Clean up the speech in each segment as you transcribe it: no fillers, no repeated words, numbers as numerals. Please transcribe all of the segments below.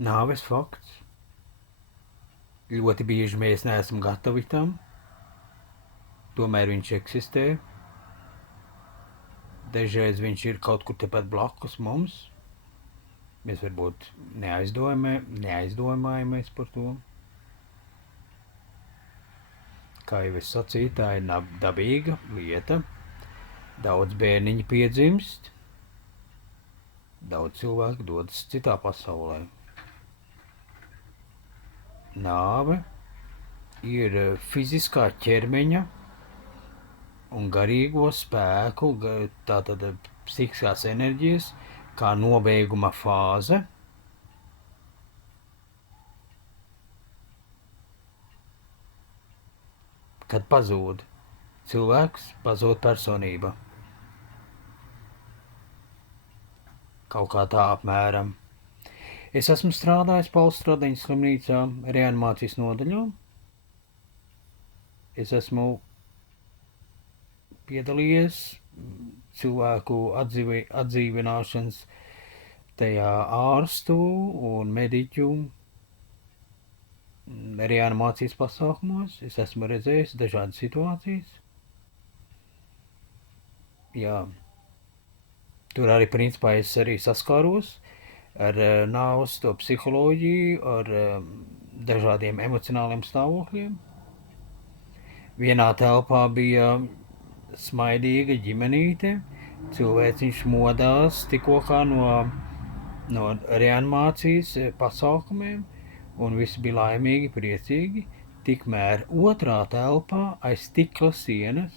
Nāves fakts. Ļoti bieži mēs neesam gatavi tam, tomēr viņš eksistē. Dažreiz viņš ir kaut kur tepat blakus mums. Mēs varbūt neaizdomājamies par to. Kā jau es sacīju, tā ir dabīga lieta. Daudz bērniņi piedzimst, daudz cilvēku dodas citā pasaulē. Nāve ir fiziskā ķermeņa un garīgo spēku, tātad psihiskās enerģijas, kā nobeiguma fāze. Kad pazūd cilvēks, pazūd personība. Kaut kā tā apmēram. Es esmu strādājis Pauls Stradiņas slimnīcā reanimācijas nodaļā. Es esmu piedalījies cilvēku atdzīvināšanas tajā ārstu un mediķu reanimācijas pasākumos. Es esmu redzējis dažādas situācijas. Jā. Tur arī principā es arī saskāros ar nāves to psiholoģiju, ar dažādiem emocionāliem stāvokļiem. Vienā telpā bija smaidīga ģimenīte, cilvēciņš modās tikko kā no reanimācijas pasākumiem, un visi bija laimīgi, priecīgi. Tikmēr otrā telpā aiz stikla sienas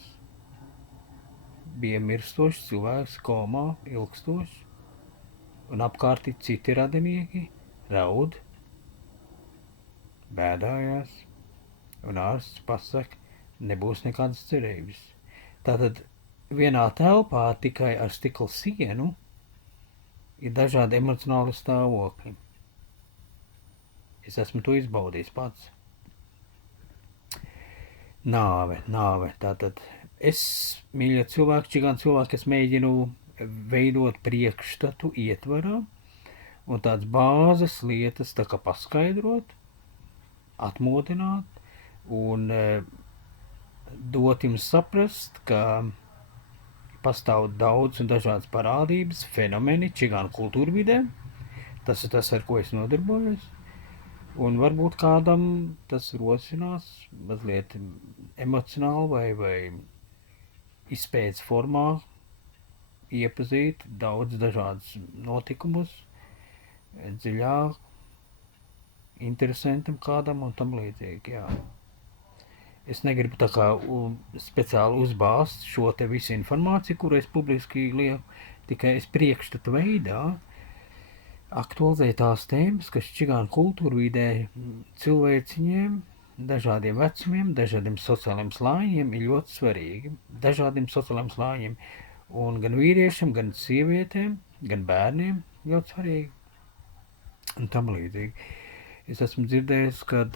bija mirstošs cilvēks komā, ilgstošs, un apkārt citi radinieki raud, bēdājās, un ārsts pasaka, nebūs nekādas cerības. Tātad vienā telpā tikai ar stikla sienu ir dažādi emocionāli stāvokļi. Es esmu to izbaudījis pats. Nāve. Tātad es, mīļie cilvēki, čigāni cilvēki, es mēģinu veidot priekšstatu ietvarā un tādas bāzes lietas tā kā paskaidrot, atmodināt un dot jums saprast, ka pastāv daudz un dažādas parādības, fenomeni čigānu kultūrvidē. Tas ir tas, ar ko es nodarbojos. Un varbūt kādam tas rosinās mazliet emocionāli vai izpētes formā iepazīt daudz dažādus notikumus, dziļāk, interesantam kādam un tam līdzīgi, jā. Es negribu tā kā speciāli uzbāzt šo te visu informāciju, kuru es publiski lieku, tikai es priekšstatu veidā aktualizēju tās tēmas, kas čigānu kultūru vidē cilvēciņiem, dažādiem vecumiem, dažādiem sociāliem slāņiem ir ļoti svarīgi. Dažādiem sociāliem slāņiem. Un gan vīriešiem, gan sievietēm, gan bērniem ļoti svarīgi. Un tam līdzīgi. Es esmu dzirdējis, kad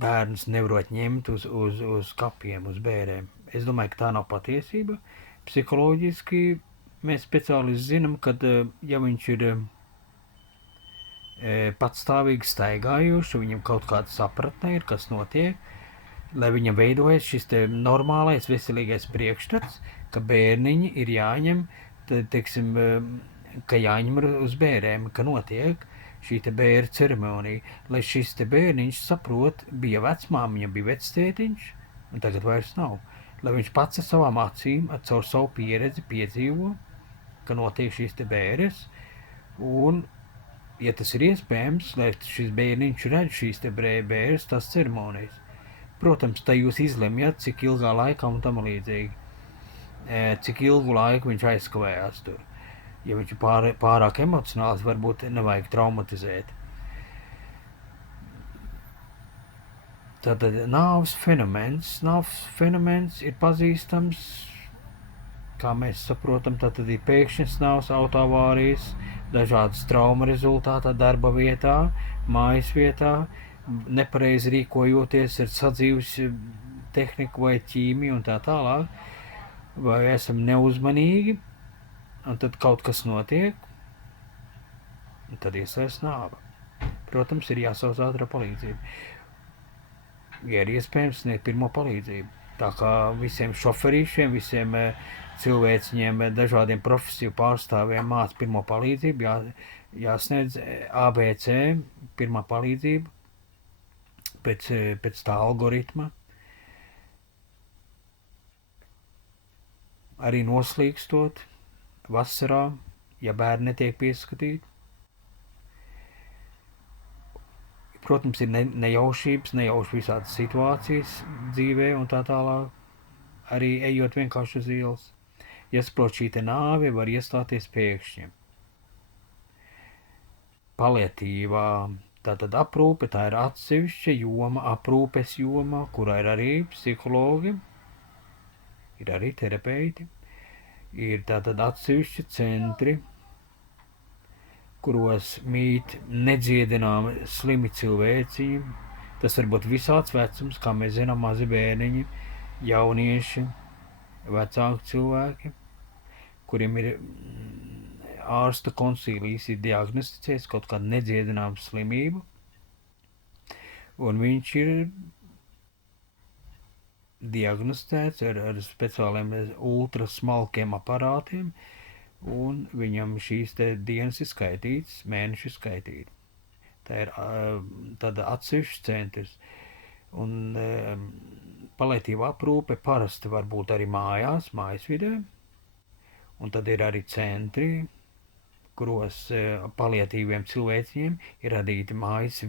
bērns nevarot ņemt uz kapiem, uz bērēm. Es domāju, ka tā nav patiesība. Psiholoģiski mēs speciālisti zinām, kad ja viņš ir patstāvīgi staigājuši, viņam kaut kāda sapratne ir, kas notiek, lai viņam veidojas šis te normālais, veselīgais priekšstats, ka bērniņi ir jāņem, teiksim, ka jāņem uz bērēm, ka notiek šī te bēra ceremonija, lai šis te bērniņš saprot, bija vecmāmiņa, bija vectētiņš, un tagad vairs nav. Lai viņš pats ar savām acīm, caur savu pieredzi piedzīvo, ka notiek šīs te bēres, un, ja tas ir iespējams, lai šis bērniņš redz šīs te bēres, tās ceremonijas. Protams, tā jūs izlemjat, cik ilgā laikā un tam līdzīgi, cik ilgu laiku viņš aizkavējās tur. Ja viņš ir pārāk emocionāls, varbūt nevajag traumatizēt. Tātad nāves fenomens ir pazīstams, kā mēs saprotam, tātad ir pēkšņas nāves, autoavārijas, dažādas trauma rezultātā, darba vietā, mājas vietā, nepareizi rīkojoties ar sadzīves tehniku vai ķīmiju un tā tālāk, vai esam neuzmanīgi, un tad kaut kas notiek, Tad iesaist nāve. Protams, ir jāsauc ātrā palīdzība. Ja ir iespējams sniegt pirmo palīdzību. Tā kā visiem šoferīšiem, visiem cilvēciņiem, dažādiem profesiju pārstāvjiem māca pirmo palīdzību, jāsniedz ABC pirmā palīdzība pēc tā algoritma. Arī noslīkstot vasarā, ja bērni netiek pieskatīti. Protams, ir nejaušības, nejauši visādas situācijas dzīvē un tā tālāk. Arī ejot vienkārši uz ielas. Iesprot šī te nāve var iestāties pēkšņi. Paliatīvā tātad aprūpe, tā ir atsevišķa joma, aprūpes joma, kurā ir arī psihologi, ir arī terapeiti, ir tātad atsevišķi centri, kuros mīt nedziedināmi slimi cilvēciņi. Tas var būt visāds vecums, kā mēs zinām, mazi bērniņi, jaunieši, vecāki cilvēki, kuriem ir ārsta konsīlijas ir diagnosticējis kaut kādu nedziedināmu slimību, un viņš ir diagnosticēts ar speciāliem ultrasmalkiem aparātiem, un viņam šīs te dienas ir skaitītas, mēneši ir skaitīti. Tā ir tāda atsevišķa centrs. Un paliatīva aprūpe parasti var būt arī mājās, mājas vidē. Un tad ir arī centri, kuros paliatīviem cilvēciņiem ir radīti mājas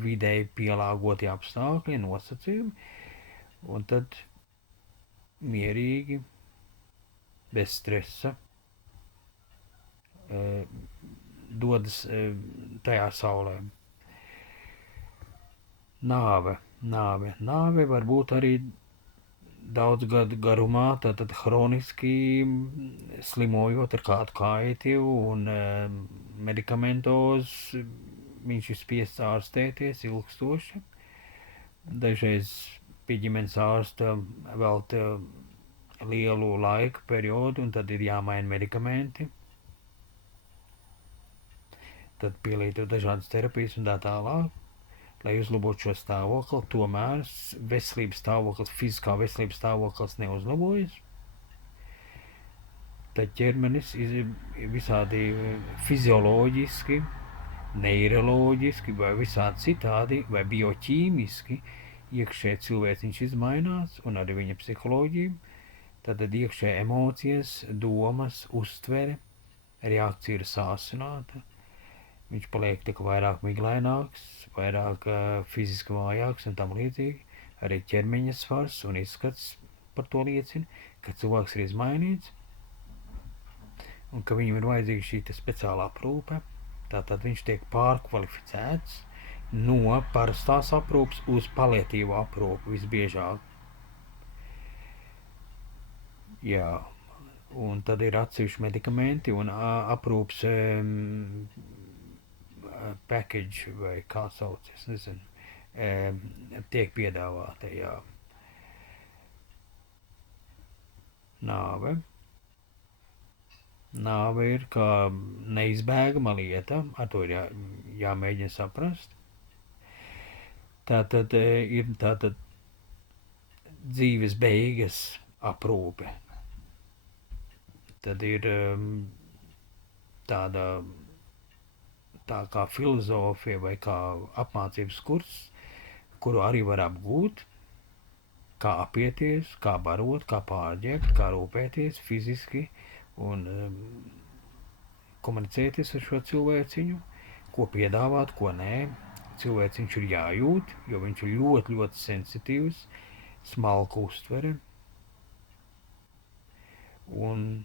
vidēji pielāgoti apstākļi, nosacījumi. Un tad mierīgi, bez stresa, dodas tajā saulē. Nāve var būt arī daudz gadu garumā, tātad hroniski slimojot ar kādu kaitību un medikamentos viņš ir spiests ārstēties ilgstoši. Dažreiz pie ģimenes ārsta velta lielu laika periodu, un tad ir jāmaina medikamenti. Tad pielietot dažādas terapijas un tā tālāk, lai uzlabotu šo stāvokli. Tomēr veselības stāvoklis, fiziskā veselības stāvoklis neuzlabojas. Tad ķermenis ir visādi fizioloģiski, neiroloģiski vai visādi citādi vai bioķīmiski iekšē cilvēciņš izmainās, un arī viņa psiholoģija. Tad iekšē emocijas, domas, uztvere, reakcija ir sāsināta. Viņš paliek tik vairāk miglaināks, vairāk fiziski vājāks un tam līdzīgi. Arī ķermeņa svars un izskats par to liecina, ka cilvēks ir izmainīts un ka viņam ir vajadzīga šī speciālā aprūpe. Tātad viņš tiek pārkvalificēts no parastās aprūpes uz paliatīvo aprūpi visbiežāk. Jā, un tad ir atsevišķi medikamenti un aprūpes package vai kā sauc, es nezinu, tiek piedāvāta, jā. Nāve. Nāve ir kā neizbēgama lieta, ar to ir jāmēģina saprast. Tātad ir tātad dzīves beigas aprūpe. Tad ir tāda tā kā filozofija vai kā apmācības kurs, kuru arī var apgūt, kā apieties, kā barot, kā pārģērbt, kā rūpēties fiziski un komunicēties ar šo cilvēciņu, ko piedāvāt, ko nē. Cilvēciņš ir jājūt, jo viņš ir ļoti, ļoti sensitīvs, smalka uztvere. Un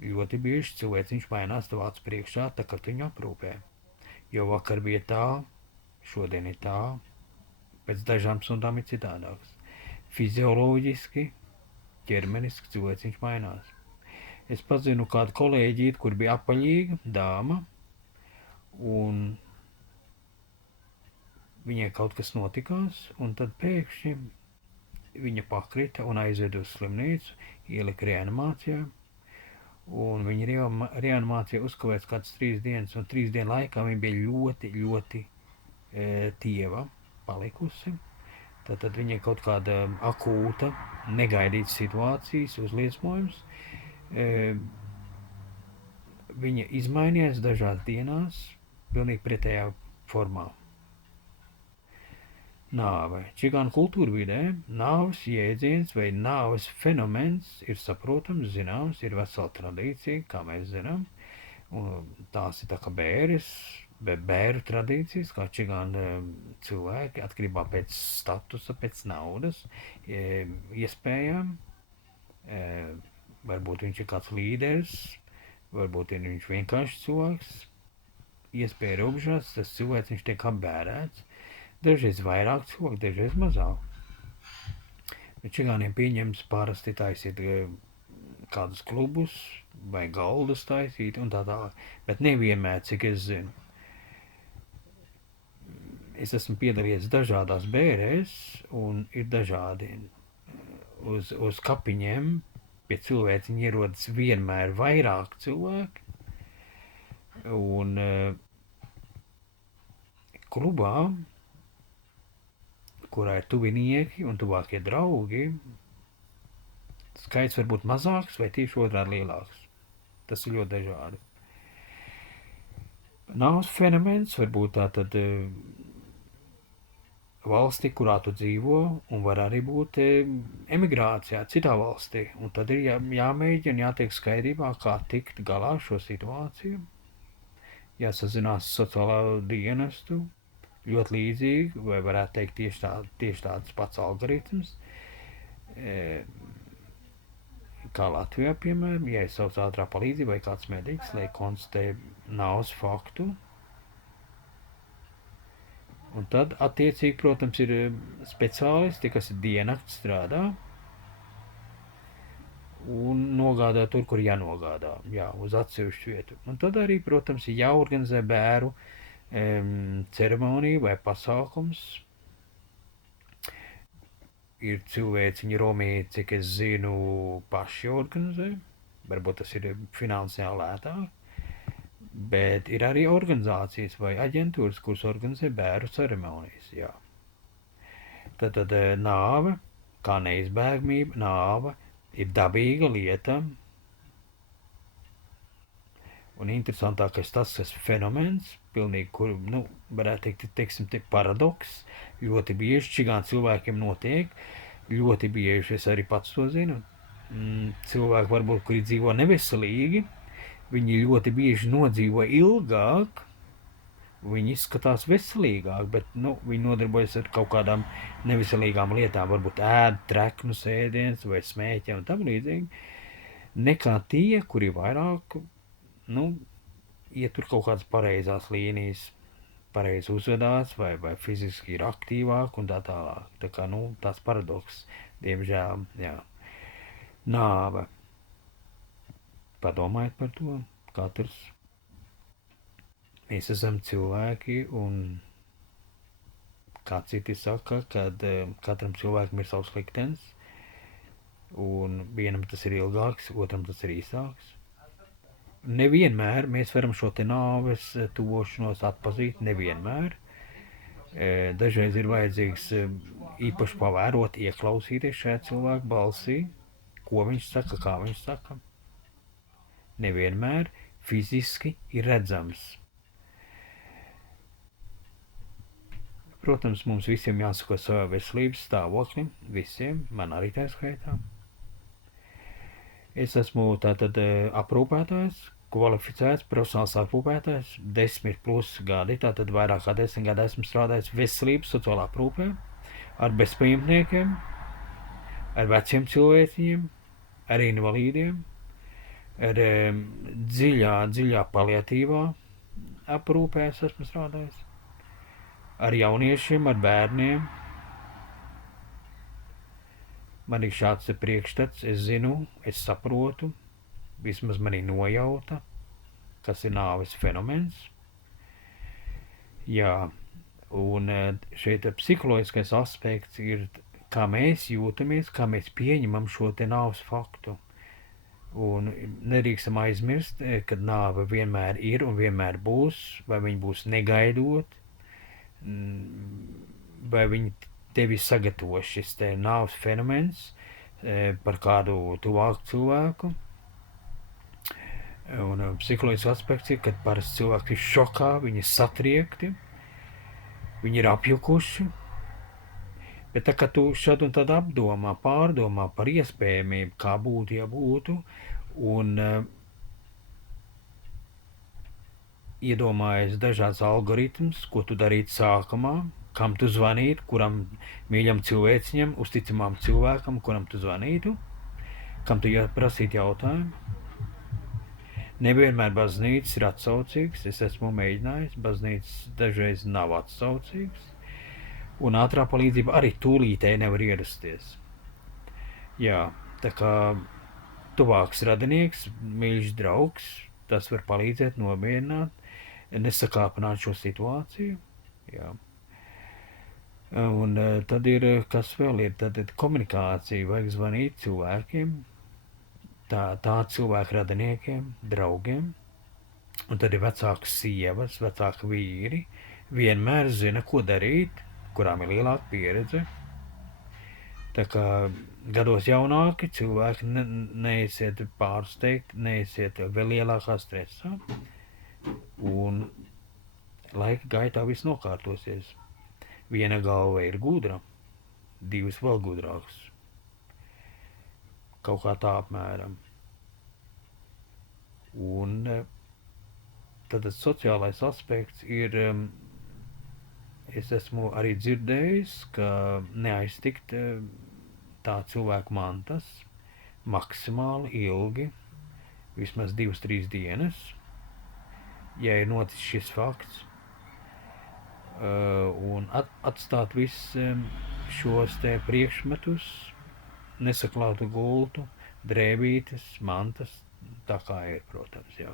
ļoti bieži cilvēciņš mainās tev acu priekšā, tā kā viņu aprūpē. Jo vakar bija tā, šodien ir tā, pēc dažām stundām ir citādāks. Fizioloģiski, ķermeniski cilvēciņš mainās. Es pazinu kādu kolēģīti, kur bija apaļīga dāma, un viņai kaut kas notikās, un tad pēkšņi viņa pakrita un aizveda uz slimnīcu, ielika reanimācijā, Un viņa reanimācija uzkavēts kāds 3 dienas, un 3 dienu laikā viņa bija ļoti, ļoti tieva palikusi. Tad viņai kaut kāda akūta, negaidīta situācijas uzliesmojums. Viņa izmainījās dažās dienās, pilnīgi pretējā formā. Nāve. Čigānu kultūrvidē nāves jēdziens vai nāves fenomens ir saprotams, zināms, ir vesela tradīcija, kā mēs zinām. Un tās ir tā kā bēru tradīcijas, kā čigānu cilvēki, atkarībā pēc statusa, pēc naudas, iespējām. Varbūt viņš ir kāds līderis, varbūt ir viņš vienkārši cilvēks. Iespēja robežās, tas cilvēks viņš tiek apbērēts. Dažreiz vairāk cilvēku, dažreiz mazāk. Čigāniem pieņems parasti taisīt kādus klubus vai galdus taisīt un tā tālāk. Bet nevienmēr, cik es zinu. Es esmu piedalījies dažādās bērēs un ir dažādi. Uz kapiņiem pie cilvēciņa ierodas vienmēr vairāk cilvēki. Un klubā, kurā ir tuvinieki un tuvākie draugi, skaits var būt mazāks vai tieši otrādi lielāks. Tas ir ļoti dažādi. Nāves fenomens var būt tātad valstī, kurā tu dzīvo, un var arī būt emigrācijā, citā valstī. Un tad ir jāmēģina, jātiek skaidrībā, kā tikt galā šo situāciju. Jāsazinās sociālā dienestu, ļoti līdzīgi, vai varētu teikt tieši tāds pats algoritms, kā Latvijā, piemēram, ja es sauc ātrā palīdzība vai kāds mediķis, lai konstatē nāves faktu. Un tad, attiecīgi, protams, ir speciālisti, kas ir diennakts strādā un nogādā tur, kur jānogādā, uz atsevišķu vietu. Un tad arī, protams, ir jāorganizē bēru ceremonija vai pasākums. Ir cilvēciņi Romī, cik es zinu, paši organizē. Varbūt tas ir finansiāli lētāk. Bet ir arī organizācijas vai aģentūras, kuras organizē bēru ceremonijas. Jā. Tad nāve, kā neizbēgmība, nāve ir dabīga lieta. Un interesantākais tas, kas fenomens, pilnīgi, kur, varētu teikt, teiksim, paradoks, ļoti bieži čigānu cilvēkiem notiek, ļoti bieži, es arī pats to zinu, cilvēki varbūt, kuri dzīvo neveselīgi, viņi ļoti bieži nodzīvo ilgāk, viņi izskatās veselīgāk, bet, viņi nodarbojas ar kaut kādām neveselīgām lietām, varbūt ēd treknus ēdienus vai smēķi un tam līdzīgi, nekā tie, kuri vairāk, tur kaut kādas pareizās līnijas, pareizi uzvedās vai fiziski ir aktīvāk un tā tālāk. Tā kā, tās paradoks, diemžēl, jā. Nāve. Padomājiet par to, katrs. Mēs esam cilvēki un kā citi saka, kad katram cilvēkam ir savs liktenis un vienam tas ir ilgāks, otram tas ir īsāks. Nevienmēr mēs varam šo te nāves tuvošanos atpazīt, nevienmēr. Dažreiz ir vajadzīgs īpaši pavērot, ieklausīties šajā cilvēka balsī, ko viņš saka, kā viņš saka. Nevienmēr fiziski ir redzams. Protams, mums visiem jāsako savā veselības stāvokļi, visiem, man arī tā skaitā. Es esmu tātad aprūpētājs, kvalificēts, profesionāls aprūpētājs, 10+ gadi, tātad vairāk kā 10 gadi esmu strādājis veselības sociālā aprūpē, ar bezpajumtniekiem, ar veciem cilvēciņiem, ar invalīdiem, ar dziļā paliatīvā aprūpē es esmu strādājis, ar jauniešiem, ar bērniem. Man ir šāds priekšstats, es zinu, es saprotu, vismaz manī nojauta, kas ir nāves fenomens. Jā, un šeit psiholoģiskais aspekts ir, kā mēs jūtamies, kā mēs pieņemam šo te nāves faktu. Un nedrīkstam aizmirst, ka nāve vienmēr ir un vienmēr būs, vai viņa būs negaidot, vai viņa tevi sagatavo šis te nāves fenomens par kādu tuvāku cilvēku. Un psiholoģisks aspekts ir, kad parasti cilvēki ir šokā, viņi ir satriekti, viņi ir apjukuši. Bet tā kā tu šad un tad apdomā, pārdomā par iespējamību, kā būtu, ja būtu, un iedomājies dažādas algoritmus, ko tu darītu sākumā, kam tu zvanītu, kuram mīļam cilvēciņam, uzticamām cilvēkam, kuram tu zvanītu, kam tu prasītu jautājumu. Nevienmēr baznīcas ir atsaucīgs, es esmu mēģinājis, baznīcas dažreiz nav atsaucīgs. Un ātrā palīdzība arī tūlītēji nevar ierasties. Jā, tā kā tuvāks radinieks, mīļš draugs, tas var palīdzēt nomierināt, nesakāpināt šo situāciju. Jā. Un tad ir, kas vēl ir, tad komunikācija, vajag zvanīt cilvēkiem, tā cilvēku radiniekiem, draugiem, un tad ir vecākas sievas, vecāki vīri, vienmēr zina, ko darīt, kurām ir lielāka pieredze. Tā kā gados jaunāki cilvēki neiesiet pārsteigt, neiesiet vēl lielākā stresā, un laika gaitā viss nokārtosies. Viena galva ir gudra, divas vēl gudrākas. Kaut kā tā apmēram. Un tad sociālais aspekts ir, es esmu arī dzirdējis, ka neaiztikt tā cilvēku mantas maksimāli ilgi, vismaz 2-3 dienas, ja ir noticis šis fakts, un atstāt visus šos te priekšmetus, nesaklātu gultu, drēbītes, mantas, tā kā ir, protams, jā.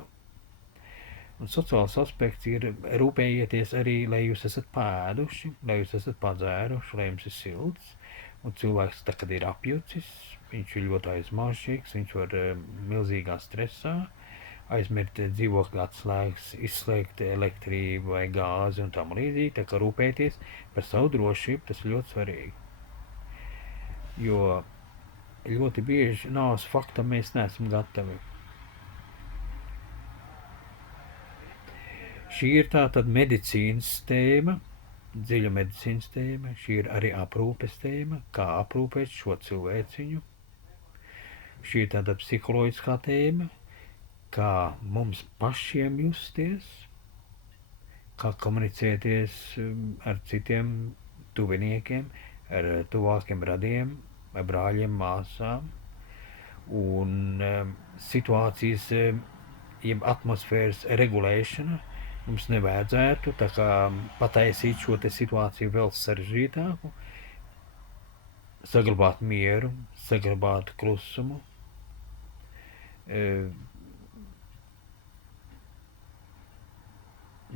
Un sociāls aspekts ir rūpējieties arī, lai jūs esat pēduši, lai jūs esat padzēruši, lai jums ir silts. Un cilvēks, tā, kad ir apjucis, viņš ir ļoti aizmāšīgs, viņš var milzīgā stresā, aizmirst dzīvokļa atslēgas, izslēgt elektrību vai gāzi un tam līdzīgi. Tā kā rūpēties par savu drošību, tas ir ļoti svarīgi. Jo ļoti bieži nāves faktam mēs neesam gatavi. Šī ir tā tad medicīnas tēma, dziļa medicīnas tēma, šī ir arī aprūpes tēma, kā aprūpēt šo cilvēciņu. Šī ir tāda psiholoģiskā tēma, kā mums pašiem justies, kā komunicēties ar citiem tuviniekiem, ar tuvākiem radiem, ar brāļiem, māsām, un situācijas, jeb atmosfēras regulēšana. Mums nevajadzētu tā kā pataisīt šo te situāciju vēl sarežģītāku, saglabāt mieru, saglabāt klusumu,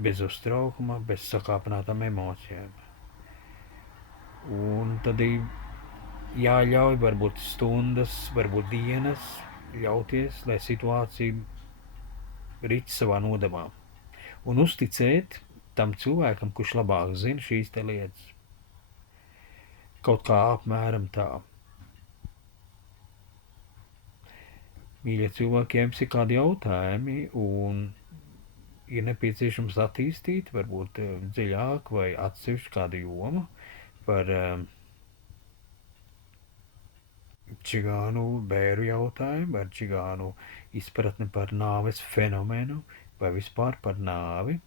bez uztraukuma, bez sakāpinātām emocijām. Un tad ir jāļauj varbūt stundas, varbūt dienas ļauties, lai situācija rit savā nodevā. Un uzticēt tam cilvēkam, kurš labāk zina šīs te lietas. Kaut kā apmēram tā. Mīļie cilvēki, ja jums ir kādi jautājumi un ir nepieciešams attīstīt, varbūt dziļāk vai atsevišķi kādu jomu par čigānu bēru jautājumu, ar čigānu izpratni par nāves fenomenu, vai vispār par nāvi.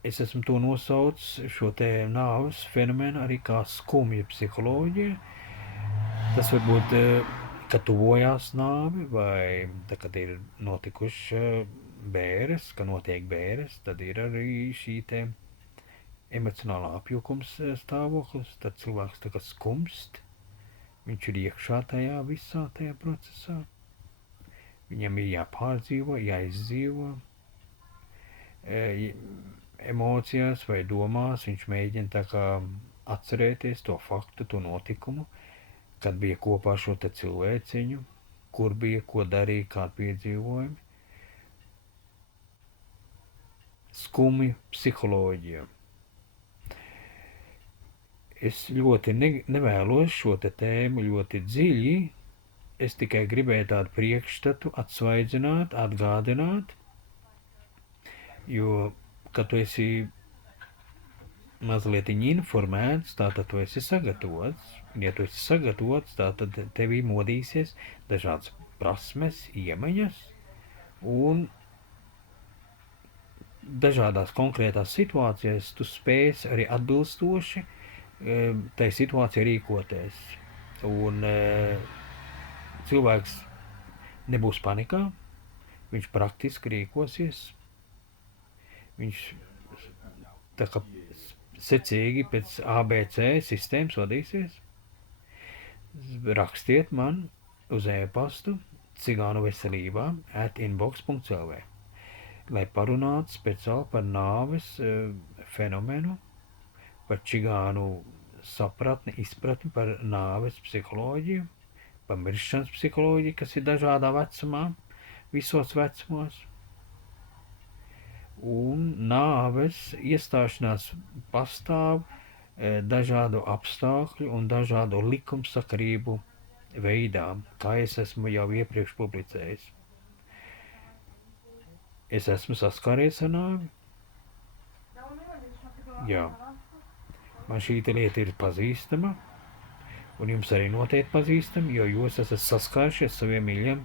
Es esmu to nosaucis, šo te nāves fenomenu, arī kā skumja psiholoģija. Tas var būt, kad tuvojās nāvi, vai tā, kad ir notikuši bēres, ka notiek bēres, tad ir arī šī te emocionālā apjukums stāvoklis, tad cilvēks tā kā skumst, viņš ir iekšā tajā visā tajā procesā. Viņam ir jāpārdzīvo, jāizdzīvo emocijās vai domās, viņš mēģina tā kā atcerēties to faktu, to notikumu, kad bija kopā ar šo te cilvēciņu, kur bija, ko darīja, kādi piedzīvojumi. Skumju psiholoģija. Es ļoti nevēlos šo te tēmu ļoti dziļi, es tikai gribēju tādu priekšstatu atsvaidzināt, atgādināt, jo, kad tu esi mazliet informēts, tātad tu esi sagatavots. Ja tu esi sagatavots, tātad tevī modīsies dažādas prasmes, iemaņas un dažādās konkrētās situācijās tu spēsi arī atbilstoši tai situācijai rīkoties. Un cilvēks nebūs panikā, viņš praktiski rīkosies, viņš tā kā secīgi pēc ABC sistēmas vadīsies. Rakstiet man uz e-pastu cigānuveselībā@inbox.lv, lai parunātu speciāli par nāves fenomenu, par čigānu sapratni, izpratni par nāves psiholoģiju, par miršanas psiholoģiju, kas ir dažādā vecumā, visos vecumos. Un nāves iestāšanās pastāv dažādu apstākļu un dažādu likumsakarību veidā, kā es esmu jau iepriekš publicējis. Es esmu saskāries ar nāvi. Jā. Man šī lieta ir pazīstama, un jums arī noteikti pazīstama, jo jūs esat saskārušies saviem mīļiem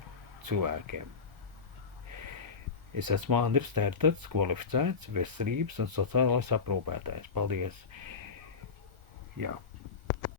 cilvēkiem. Es esmu Andris Tertats, kvalificēts veselības un sociālais aprūpētājs. Paldies! Jā.